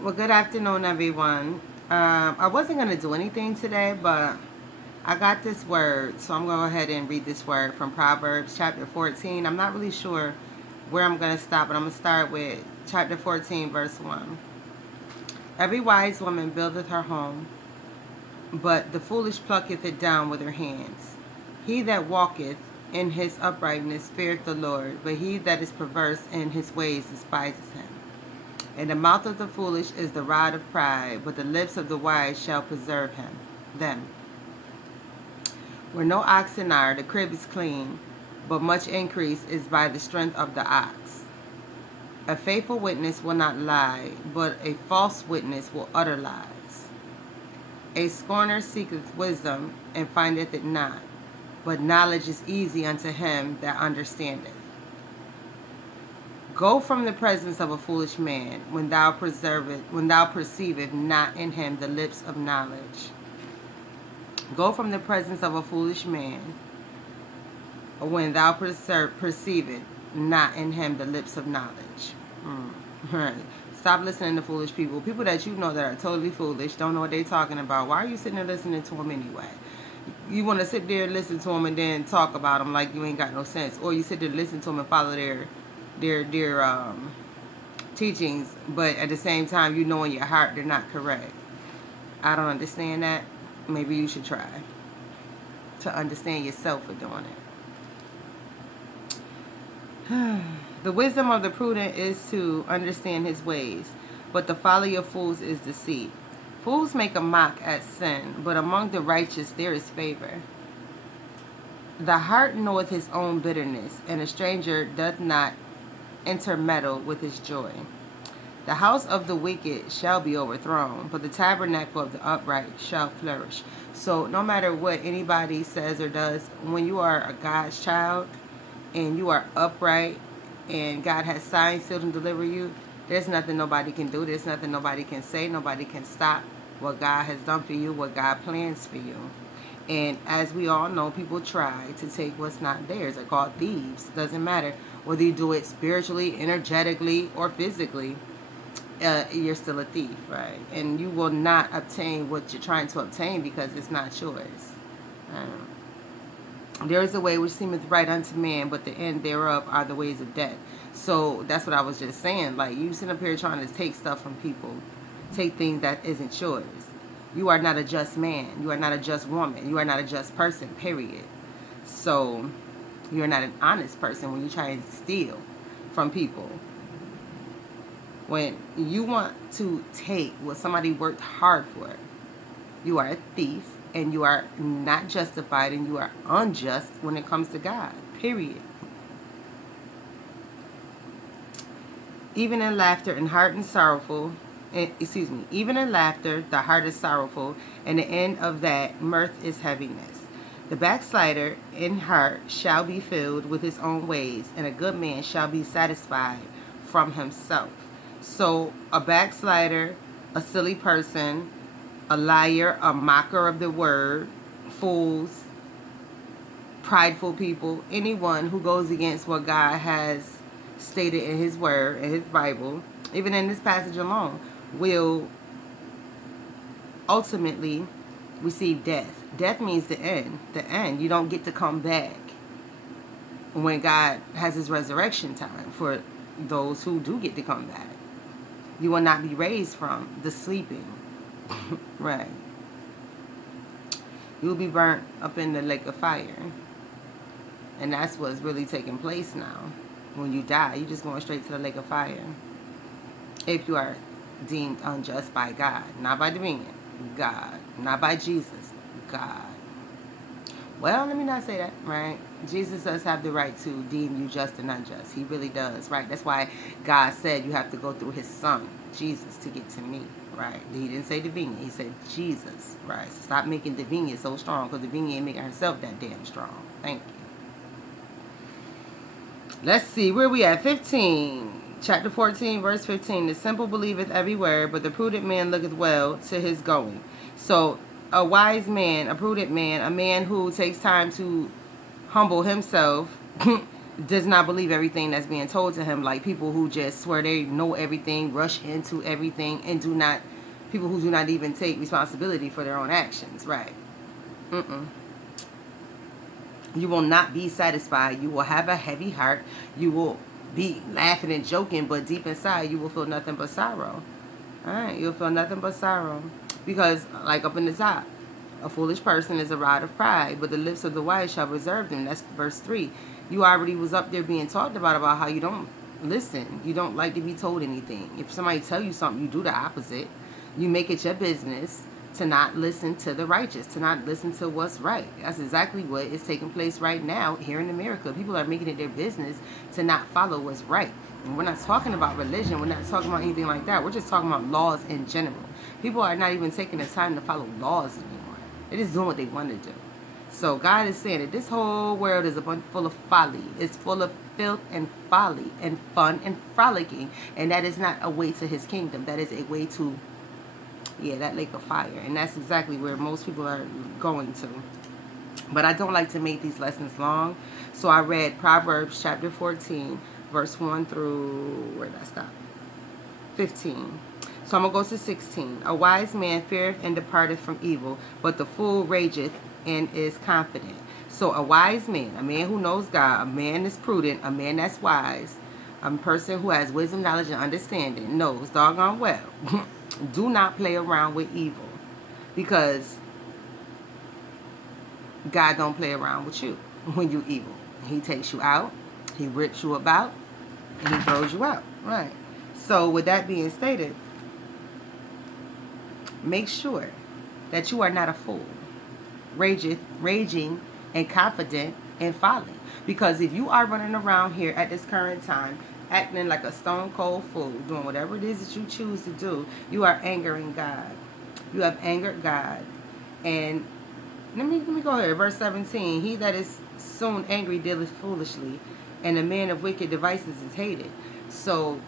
Well, good afternoon, everyone. I wasn't going to do anything today, but I got this word, so I'm going to go ahead and read this word from Proverbs chapter 14. I'm not really sure where I'm going to stop, but I'm going to start with chapter 14, verse 1. Every wise woman buildeth her home, but the foolish plucketh it down with her hands. He that walketh in his uprightness feareth the Lord, but he that is perverse in his ways despises him. In the mouth of the foolish is the rod of pride, but the lips of the wise shall preserve them. Where no oxen are, the crib is clean, but much increase is by the strength of the ox. A faithful witness will not lie, but a false witness will utter lies. A scorner seeketh wisdom, and findeth it not, but knowledge is easy unto him that understandeth. Go from the presence of a foolish man when thou perceivest not in him the lips of knowledge. Go from the presence of a foolish man when thou perceivest not in him the lips of knowledge. Right. Stop listening to foolish people. People that you know that are totally foolish, don't know what they're talking about. Why are you sitting there listening to them anyway? You want to sit there and listen to them and then talk about them like you ain't got no sense. Or you sit there and listen to them and follow their teachings, but at the same time, you know in your heart they're not correct. I don't understand that. Maybe you should try to understand yourself for doing it. The wisdom of the prudent is to understand his ways, but the folly of fools is deceit. Fools make a mock at sin, but among the righteous there is favor. The heart knoweth his own bitterness, and a stranger doth not intermeddle with his joy. The house of the wicked shall be overthrown, but the tabernacle of the upright shall flourish. So no matter what anybody says or does, when you are a God's child and you are upright and God has signed, sealed, and delivered you, there's nothing nobody can do. There's nothing nobody can say. Nobody can stop what God has done for you, what God plans for you. And as we all know, people try to take what's not theirs. They're called thieves. Doesn't matter whether you do it spiritually, energetically, or physically. You're still a thief, right? And you will not obtain what you're trying to obtain because it's not yours. There is a way which seemeth right unto man, but the end thereof are the ways of death. So that's what I was just saying. Like, you sit up here trying to take stuff from people, take things that isn't yours. You are not a just man. You are not a just woman. You are not a just person, period. So you're not an honest person when you try and steal from people. When you want to take what somebody worked hard for, you are a thief and you are not justified and you are unjust when it comes to God, period. Even in laughter and heart and sorrowful, even in laughter the heart is sorrowful, and the end of that mirth is heaviness. The backslider in heart shall be filled with his own ways, and a good man shall be satisfied from himself. So a backslider, a silly person, a liar, a mocker of the word, fools, prideful people, anyone who goes against what God has stated in his word, in his Bible, even in this passage alone, will ultimately receive death. Death means the end. The end. You don't get to come back when God has his resurrection time for those who do get to come back. You will not be raised from the sleeping. Right. You will be burnt up in the lake of fire. And that's what's really taking place now. When you die, you're just going straight to the lake of fire. If you are deemed unjust by God, not by the being, God, not by Jesus, God. Well, let me not say that, right? Jesus does have the right to deem you just and unjust. He really does, right? That's why God said you have to go through his son, Jesus, to get to me, right? He didn't say Davinia. He said Jesus, right? So stop making Davinia so strong, because Davinia ain't making herself that damn strong. Thank you. Let's see, where we at? 15. Chapter 14, verse 15. The simple believeth every word, but the prudent man looketh well to his going. So a wise man, a prudent man, a man who takes time to humble himself does not believe everything that's being told to him, like people who just swear they know everything, rush into everything, and people who do not even take responsibility for their own actions, right? Mm-mm. You will not be satisfied. You will have a heavy heart. You will be laughing and joking, but deep inside, you will feel nothing but sorrow. All right, you'll feel nothing but sorrow. Because, like up in the top, a foolish person is a rod of pride, but the lips of the wise shall reserve them. That's verse 3. You already was up there being talked about how you don't listen. You don't like to be told anything. If somebody tell you something, you do the opposite. You make it your business to not listen to the righteous, to not listen to what's right. That's exactly what is taking place right now here in America. People are making it their business to not follow what's right. And we're not talking about religion. We're not talking about anything like that. We're just talking about laws in general. People are not even taking the time to follow laws anymore. They're just doing what they want to do. So God is saying that this whole world is a bunch full of folly. It's full of filth and folly and fun and frolicking. And that is not a way to his kingdom. That is a way to that lake of fire. And that's exactly where most people are going to. But I don't like to make these lessons long. So I read Proverbs chapter 14, verse 1 through, where did I stop? 15. So I'm going to go to 16. A wise man feareth and departeth from evil, but the fool rageth and is confident. So a wise man, a man who knows God, a man that's prudent, a man that's wise, a person who has wisdom, knowledge, and understanding, knows doggone well. Do not play around with evil, because God don't play around with you when you evil. He takes you out, he rips you about, and he throws you out. Right. So with that being stated, make sure that you are not a fool, raging and confident in folly. Because if you are running around here at this current time acting like a stone cold fool, doing whatever it is that you choose to do, you are angering God. You have angered God. And let me go here. Verse 17. He that is soon angry dealeth foolishly, and the man of wicked devices is hated. So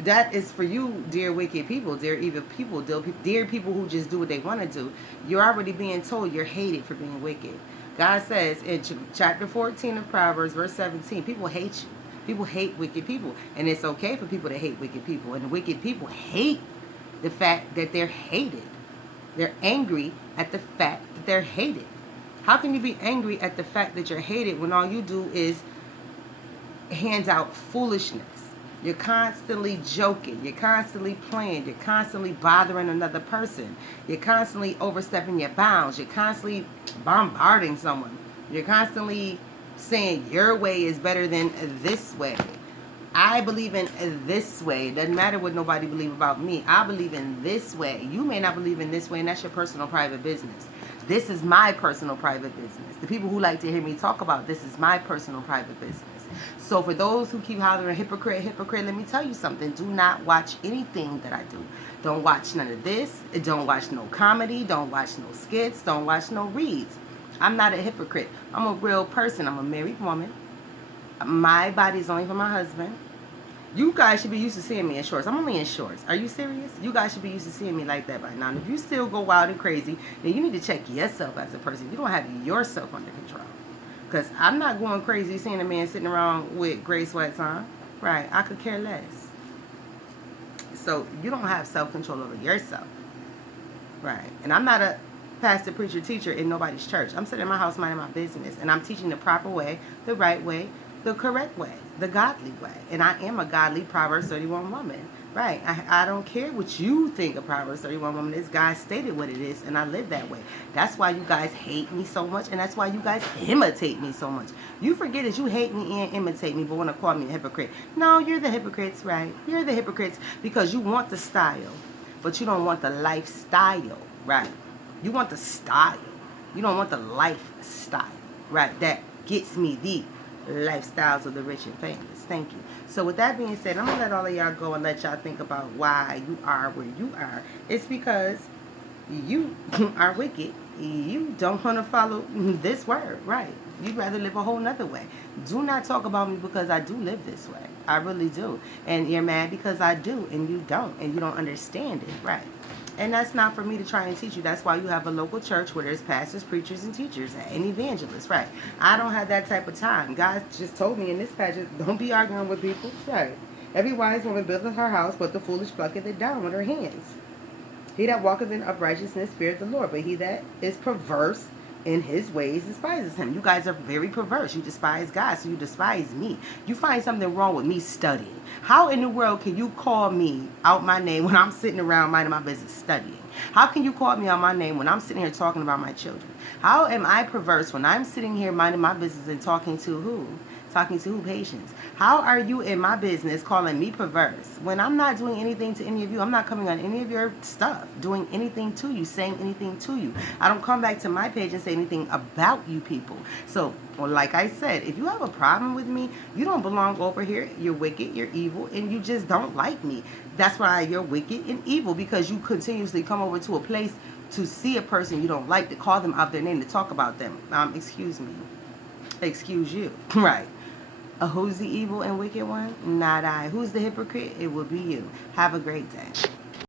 that is for you, dear wicked people, dear evil people, dear people who just do what they want to do. You're already being told you're hated for being wicked. God says in chapter 14 of Proverbs, verse 17, people hate you. People hate wicked people. And it's okay for people to hate wicked people. And wicked people hate the fact that they're hated. They're angry at the fact that they're hated. How can you be angry at the fact that you're hated when all you do is hand out foolishness? You're constantly joking. You're constantly playing. You're constantly bothering another person. You're constantly overstepping your bounds. You're constantly bombarding someone. You're constantly saying your way is better than this way. I believe in this way. It doesn't matter what nobody believes about me. I believe in this way. You may not believe in this way, and that's your personal private business. This is my personal private business. The people who like to hear me talk about this is my personal private business. So for those who keep hollering hypocrite, hypocrite, let me tell you something. Do not watch anything that I do. Don't watch none of this. Don't watch no comedy. Don't watch no skits. Don't watch no reads. I'm not a hypocrite. I'm a real person. I'm a married woman. My body is only for my husband. You guys should be used to seeing me in shorts. I'm only in shorts. Are you serious? You guys should be used to seeing me like that by now. And if you still go wild and crazy, then you need to check yourself as a person. You don't have yourself under control. Because I'm not going crazy seeing a man sitting around with gray sweats on. Right. I could care less. So you don't have self-control over yourself. Right. And I'm not a pastor, preacher, teacher in nobody's church. I'm sitting in my house minding my business. And I'm teaching the proper way, the right way, the correct way, the godly way. And I am a godly Proverbs 31 woman. Right. I don't care what you think a Proverbs 31 woman is. God stated what it is, and I live that way. That's why you guys hate me so much, and that's why you guys imitate me so much. You forget that you hate me and imitate me, but want to call me a hypocrite. No, you're the hypocrites, right? You're the hypocrites because you want the style, but you don't want the lifestyle, right? You want the style. You don't want the lifestyle, right? That gets me the lifestyles of the rich and famous. Thank you. So with that being said, I'm going to let all of y'all go and let y'all think about why you are where you are. It's because you are wicked. You don't want to follow this word, right? You'd rather live a whole nother way. Do not talk about me because I do live this way. I really do. And you're mad because I do and you don't. And you don't understand it, right? And that's not for me to try and teach you. That's why you have a local church where there's pastors, preachers, and teachers and evangelists, right? I don't have that type of time. God just told me in this passage, don't be arguing with people, right? Every wise woman buildeth her house, but the foolish plucketh it down with her hands. He that walketh in uprightness feareth the Lord, but he that is perverse in his ways despises him. You guys are very perverse. You despise God, so you despise me. You find something wrong with me studying. How in the world can you call me out my name when I'm sitting around minding my business studying? How can you call me out my name when I'm sitting here talking about my children? How am I perverse when I'm sitting here minding my business and talking to who? Talking to who? Patience. How are you in my business calling me perverse when I'm not doing anything to any of you? I'm not coming on any of your stuff, doing anything to you, saying anything to you. I don't come back to my page and say anything about you people. So, well, like I said, if you have a problem with me, you don't belong over here. You're wicked, you're evil, and you just don't like me. That's why you're wicked and evil, because you continuously come over to a place to see a person you don't like, to call them out their name, to talk about them. Excuse me. Excuse you. Right. Who's the evil and wicked one? Not I. Who's the hypocrite? It will be you. Have a great day.